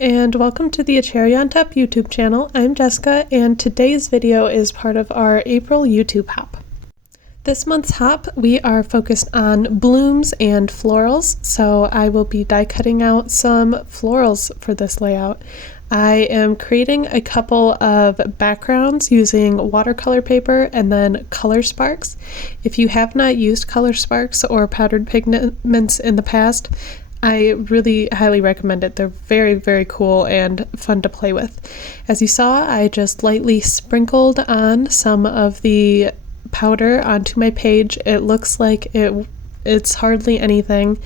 and welcome to the A Cherry on Top YouTube channel. I'm Jessica and today's video is part of our April YouTube hop. This month's hop we are focused on blooms and florals, so I will be die cutting out some florals for this layout. I am creating a couple of backgrounds using watercolor paper and then color sparks. If you have not used color sparks or powdered pigments in the past, I really highly recommend it. They're very, very cool and fun to play with. As you saw, I just lightly sprinkled on some of the powder onto my page. It looks like it's hardly anything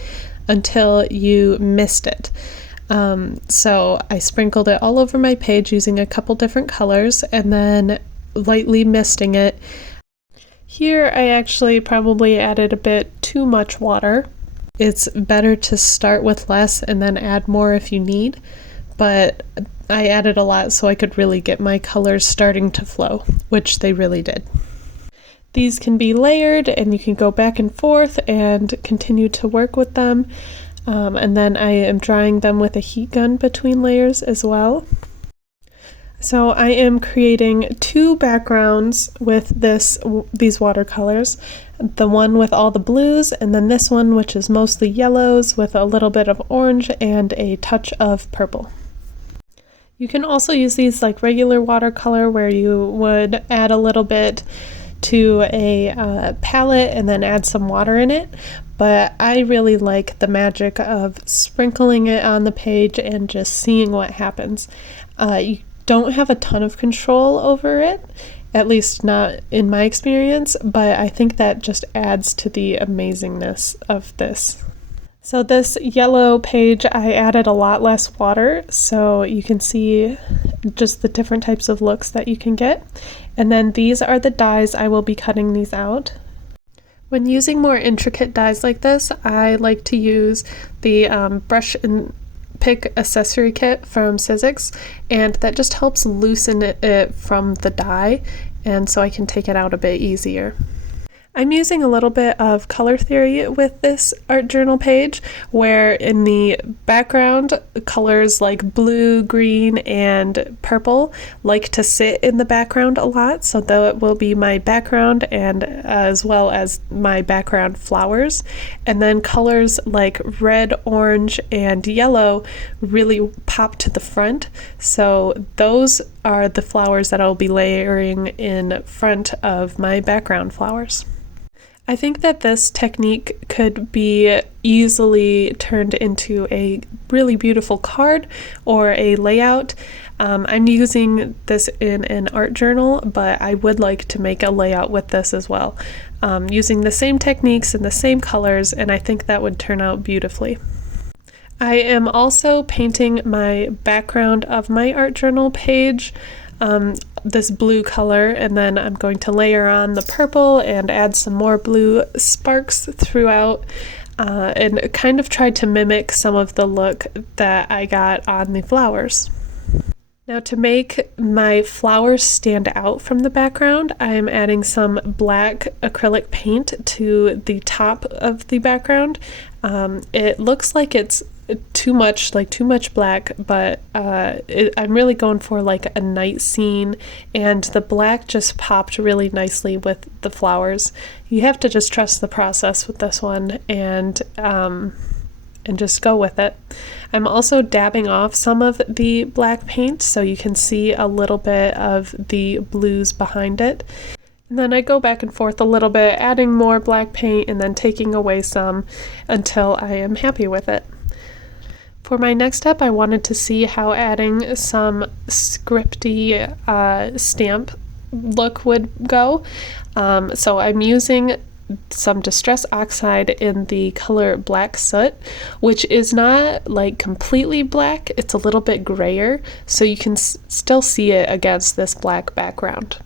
until you mist it. So I sprinkled it all over my page using a couple different colors and then lightly misting it. Here I actually probably added a bit too much water. It's better to start with less and then add more if you need, but I added a lot so I could really get my colors starting to flow, which they really did. These can be layered and you can go back and forth and continue to work with them. And then I am drying them with a heat gun between layers as well. So I am creating two backgrounds with these watercolors. The one with all the blues, and then this one which is mostly yellows with a little bit of orange and a touch of purple. You can also use these like regular watercolor where you would add a little bit to a palette and then add some water in it, but I really like the magic of sprinkling it on the page and just seeing what happens. You don't have a ton of control over it, at least not in my experience, but I think that just adds to the amazingness of this. So this yellow page, I added a lot less water, so you can see just the different types of looks that you can get. And then these are the dies I will be cutting these out. When using more intricate dies like this, I like to use the brush and pick accessory kit from Sizzix, and that just helps loosen it from the die, and so I can take it out a bit easier. I'm using a little bit of color theory with this art journal page, where in the background colors like blue, green, and purple like to sit in the background a lot, so that will be my background and as well as my background flowers. And then colors like red, orange, and yellow really pop to the front, so those are the flowers that I'll be layering in front of my background flowers. I think that this technique could be easily turned into a really beautiful card or a layout. I'm using this in an art journal, but I would like to make a layout with this as well, using the same techniques and the same colors, and I think that would turn out beautifully. I am also painting my background of my art journal page this blue color, and then I'm going to layer on the purple and add some more blue sparks throughout, and kind of tried to mimic some of the look that I got on the flowers. Now, to make my flowers stand out from the background, I am adding some black acrylic paint to the top of the background. It looks like it's too much black, but I'm really going for like a night scene, and the black just popped really nicely with the flowers. You have to just trust the process with this one and just go with it. I'm also dabbing off some of the black paint so you can see a little bit of the blues behind it. And then I go back and forth a little bit, adding more black paint and then taking away some until I am happy with it. For my next step, I wanted to see how adding some scripty stamp look would go. So I'm using some Distress Oxide in the color Black Soot, which is not like completely black, it's a little bit grayer, so you can still see it against this black background.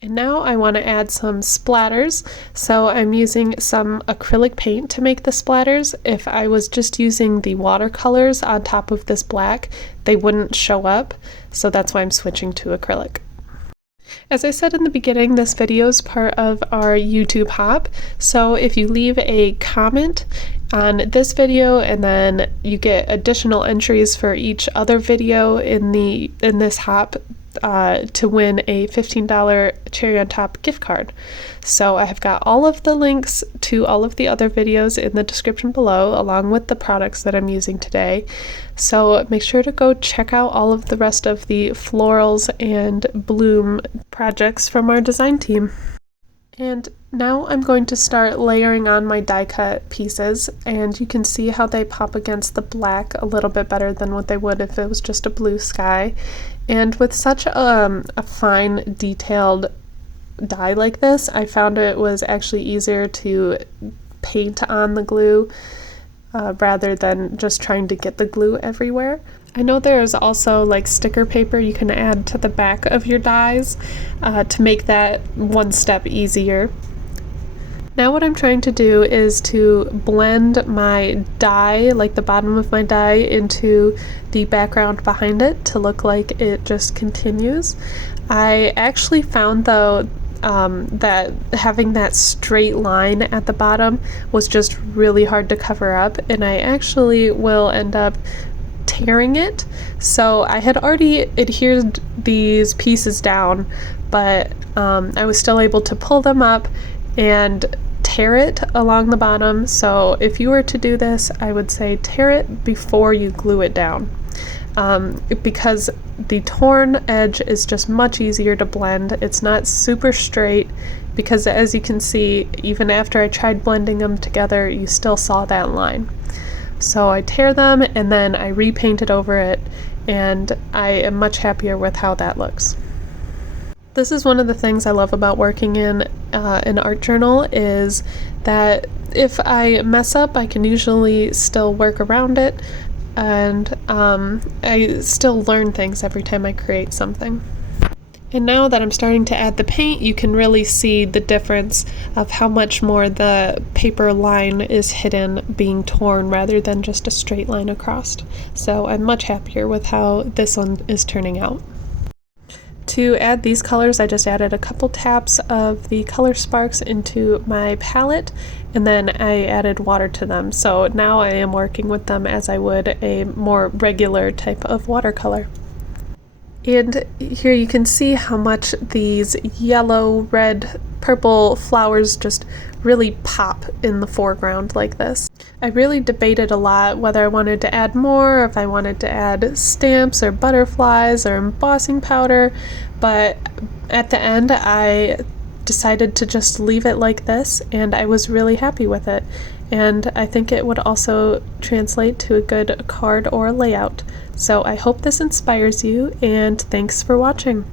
And now I want to add some splatters, so I'm using some acrylic paint to make the splatters. If I was just using the watercolors on top of this black, they wouldn't show up, so that's why I'm switching to acrylic. As I said in the beginning, this video is part of our YouTube hop, so if you leave a comment on this video, and then you get additional entries for each other video in this hop to win a $15 cherry on top gift card. So I have got all of the links to all of the other videos in the description below, along with the products that I'm using today. So make sure to go check out all of the rest of the florals and bloom projects from our design team. And now I'm going to start layering on my die cut pieces, and you can see how they pop against the black a little bit better than what they would if it was just a blue sky. And with such a fine detailed die like this, I found it was actually easier to paint on the glue rather than just trying to get the glue everywhere. I know there's also like sticker paper you can add to the back of your dies to make that one step easier. Now what I'm trying to do is to blend my die, like the bottom of my die, into the background behind it to look like it just continues. I actually found though that having that straight line at the bottom was just really hard to cover up, and I actually will end up tearing it. So I had already adhered these pieces down, but I was still able to pull them up and tear it along the bottom. So if you were to do this, I would say tear it before you glue it down, because the torn edge is just much easier to blend. It's not super straight, because as you can see, even after I tried blending them together, you still saw that line. So I tear them and then I repainted over it, and I am much happier with how that looks. This is one of the things I love about working in an art journal, is that if I mess up, I can usually still work around it, and I still learn things every time I create something. And now that I'm starting to add the paint, you can really see the difference of how much more the paper line is hidden being torn rather than just a straight line across. So I'm much happier with how this one is turning out. To add these colors, I just added a couple taps of the Color Sparks into my palette, and then I added water to them. So now I am working with them as I would a more regular type of watercolor. And here you can see how much these yellow, red, purple flowers just really pop in the foreground like this. I really debated a lot whether I wanted to add more, or if I wanted to add stamps or butterflies or embossing powder, but at the end I decided to just leave it like this, and I was really happy with it. And I think it would also translate to a good card or layout. So I hope this inspires you, and thanks for watching.